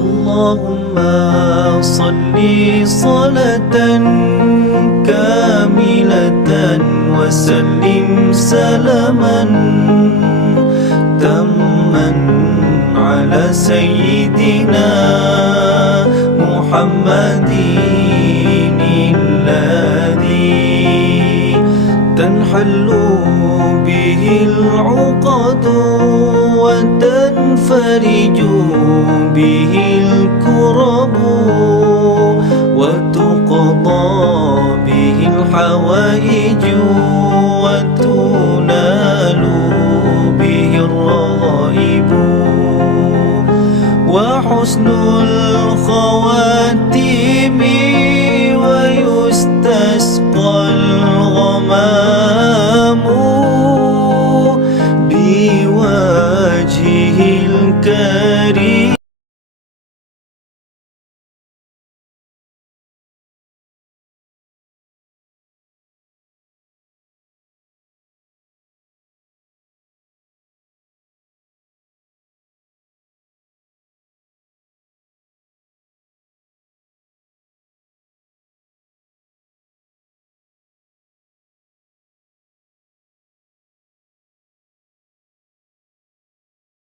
اللهم صل صلاة كاملة وسلم سلاما تما على سيدنا محمد الذي تنحل به العقد وتنفرج وحسن الخواتيم